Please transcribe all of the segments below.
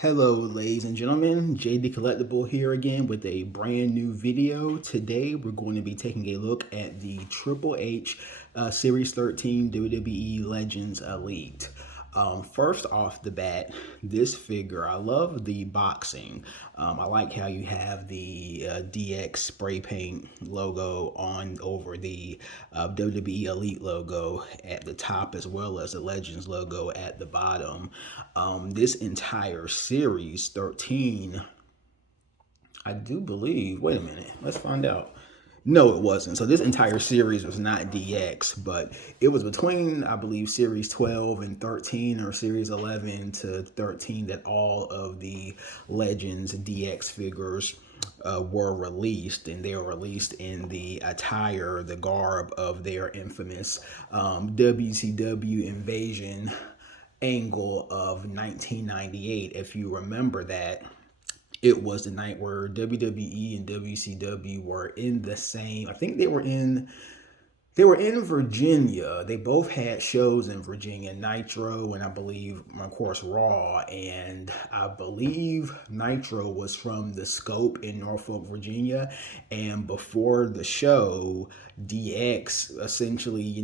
Hello, ladies and gentlemen. JD Collectible here again with a brand new video. Today, we're going to be taking a look at the Triple H Series 13 WWE Legends Elite. First off the bat, this figure, I love the boxing. I like how you have the DX spray paint logo on over the WWE Elite logo at the top, as well as the Legends logo at the bottom. This entire series 13, I do believe, wait a minute, let's find out. No, it wasn't. So this entire series was not DX, but it was between, I believe, Series 12 and 13 or Series 11 to 13 that all of the Legends DX figures were released, and they were released in the attire, the garb of their infamous WCW Invasion angle of 1998. If you remember that, it was the night where WWE and WCW were in the same. I think they were in Virginia. They both had shows in Virginia, Nitro and I believe, of course, Raw. And I believe Nitro was from the Scope in Norfolk, Virginia. And before the show, DX essentially,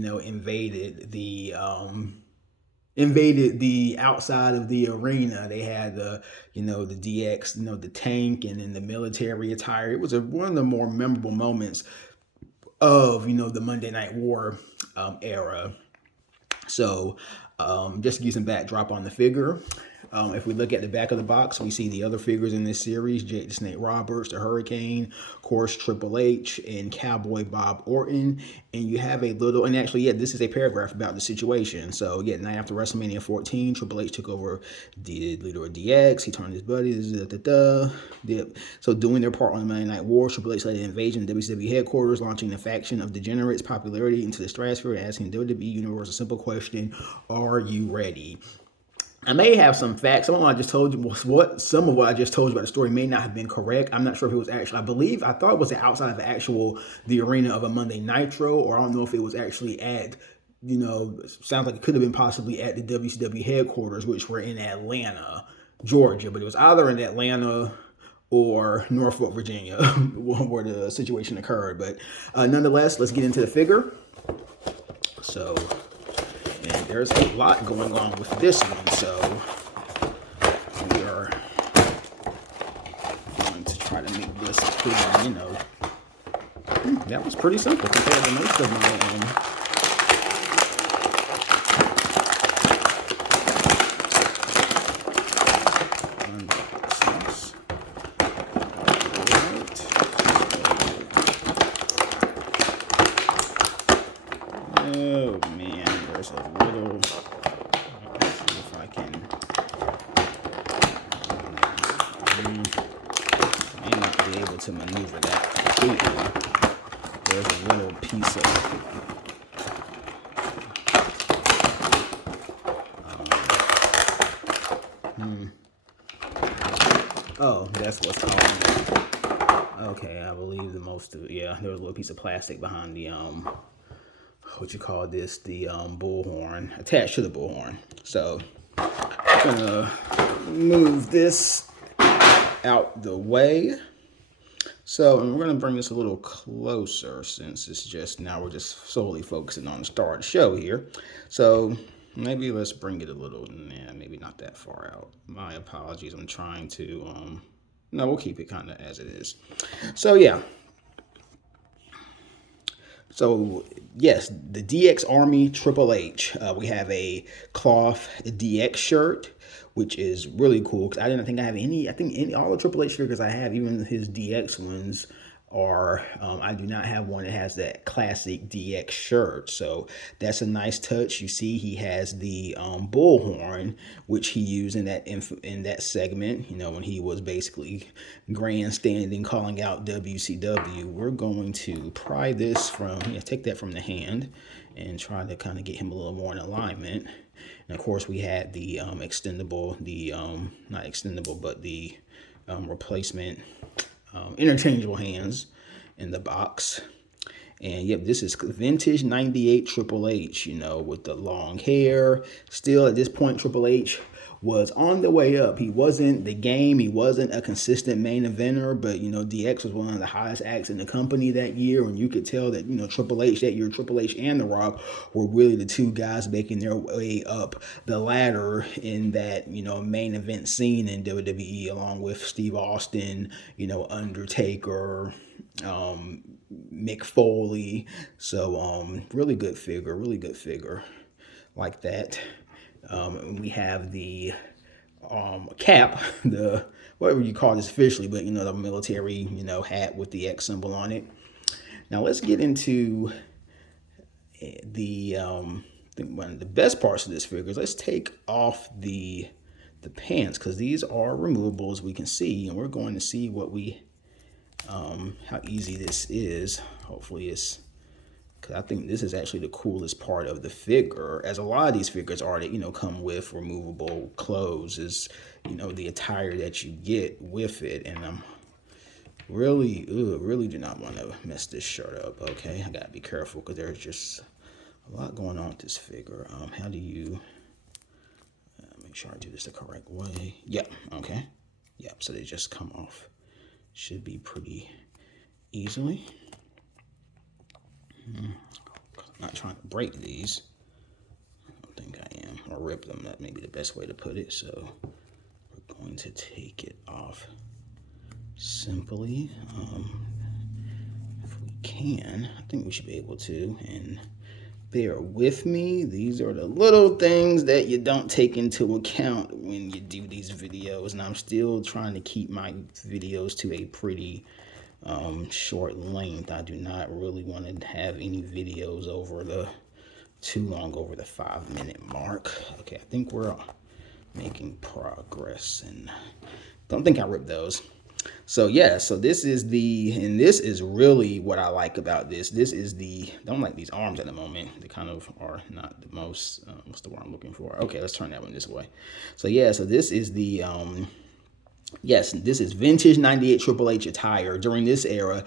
invaded the outside of the arena. They had the DX, the tank, and then the military attire. It was one of the more memorable moments of the Monday Night War era. So just to give some backdrop on the figure. If we look at the back of the box, we see the other figures in this series: Jake the Snake Roberts, the Hurricane, of course, Triple H, and Cowboy Bob Orton. And you have a little, and actually, yeah, this is a paragraph about the situation. So, yeah, night after WrestleMania 14, Triple H took over the leader of DX. He turned his buddies, So, doing their part on the Monday Night War, Triple H led an invasion of WCW headquarters, launching the faction of degenerates' popularity into the stratosphere, and asking the WWE Universe a simple question: are you ready? I may have some facts. Some of what I just told you about the story may not have been correct. I'm not sure if it was actually, I thought it was outside of the arena of a Monday Nitro, or I don't know if it was actually at, sounds like it could have been possibly at the WCW headquarters, which were in Atlanta, Georgia. But it was either in Atlanta or Norfolk, Virginia, where the situation occurred. But nonetheless, let's get into the figure. So, and there's a lot going on with this one, so we are going to try to make this pretty, that was pretty simple compared to most of my own. Oh man, there's a little. Let's see if I can. May not be able to maneuver that completely. There's a little piece of. Oh, that's what's causing it. Okay, I believe the most of it. Yeah, there was a little piece of plastic behind the what you call this, the bullhorn, attached to the bullhorn. So I'm gonna move this out the way. So, and we're gonna bring this a little closer since it's just, now we're just solely focusing on the start of the show here. So maybe let's bring it a little, maybe not that far out. My apologies, I'm trying to, no, we'll keep it kind of as it is. So yeah. So, yes, the DX Army Triple H. We have a cloth DX shirt, which is really cool because I didn't think I have any. I think all the Triple H figures I have, even his DX ones, are, I do not have one that has that classic DX shirt. So that's a nice touch. You see he has the bullhorn, which he used in that segment, when he was basically grandstanding, calling out WCW. We're going to pry this take that from the hand and try to kind of get him a little more in alignment. And of course we had the extendable, not extendable, but the replacement interchangeable hands in the box. And yep, this is vintage 98 Triple H, with the long hair. Still at this point, Triple H was on the way up. He wasn't the game. He wasn't a consistent main eventer, but DX was one of the highest acts in the company that year, and you could tell that Triple H that year, Triple H and The Rock were really the two guys making their way up the ladder in that main event scene in WWE, along with Steve Austin, Undertaker, Mick Foley. So really good figure like that. We have the cap, the whatever you call this officially, but the military hat with the X symbol on it. Now let's get into the one of the best parts of this figure is let's take off the pants, because these are removable, as we can see, and we're going to see what we how easy this is. Hopefully it's, because I think this is actually the coolest part of the figure, as a lot of these figures are that come with removable clothes, is the attire that you get with it. And I'm really do not want to mess this shirt up. Okay, I gotta be careful because there's just a lot going on with this figure. How do you make sure I do this the correct way? Yep. Okay. Yep. So they just come off. Should be pretty easily. I'm not trying to break these. I don't think I am, or rip them. That may be the best way to put it. So we're going to take it off simply. If we can, I think we should be able to. And bear with me. These are the little things that you don't take into account when you do these videos. And I'm still trying to keep my videos to a pretty short length. I do not really want to have any videos over too long over the 5-minute mark. Okay, I think we're making progress, and don't think I ripped those. So yeah, so this is and this is really what I like about this. This is don't like these arms at the moment. They kind of are not the most, what's the word I'm looking for? Okay, let's turn that one this way. So yeah, so this is yes, this is vintage 98 Triple H attire. During this era,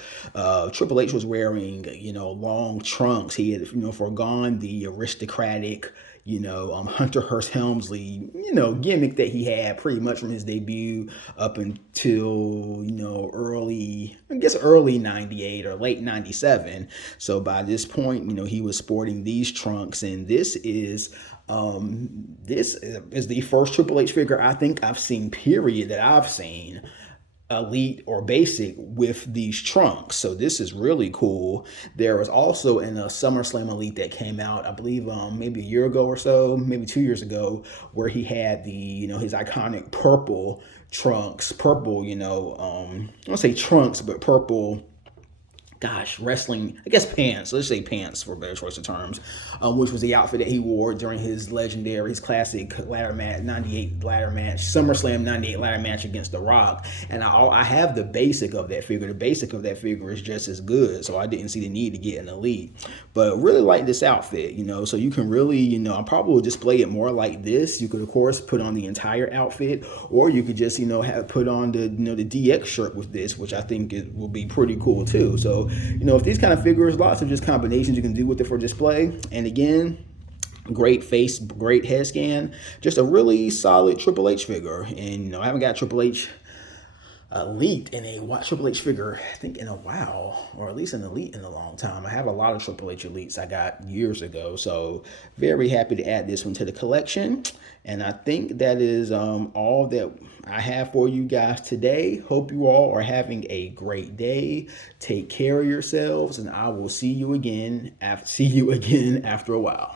Triple H was wearing, long trunks. He had, foregone the aristocratic, Hunter Hearst Helmsley, gimmick that he had pretty much from his debut up until, early 98 or late 97. So by this point, he was sporting these trunks, and this is the first Triple H figure I think I've seen, period, that I've seen, elite or basic, with these trunks. So this is really cool. There was also in a SummerSlam Elite that came out, I believe maybe a year ago or so, maybe 2 years ago, where he had the his iconic purple trunks, I don't say trunks, but purple, wrestling, I guess pants. Let's say pants for a better choice of terms, which was the outfit that he wore during his classic ladder match, 98 ladder match, SummerSlam 98 ladder match against The Rock. And I have the basic of that figure. The basic of that figure is just as good, so I didn't see the need to get an elite. But really like this outfit, so you can really, I probably will display it more like this. You could, of course, put on the entire outfit, or you could just, have put on the DX shirt with this, which I think will be pretty cool too. So if these kind of figures, lots of just combinations you can do with it for display. And again, great face, great head scan, just a really solid Triple H figure. And I haven't got Triple H elite in a Triple H figure, I think, in a while, or at least an elite in a long time. I have a lot of Triple H elites I got years ago, so very happy to add this one to the collection. And I think that is all that I have for you guys today. Hope you all are having a great day. Take care of yourselves, and I will see you again after a while.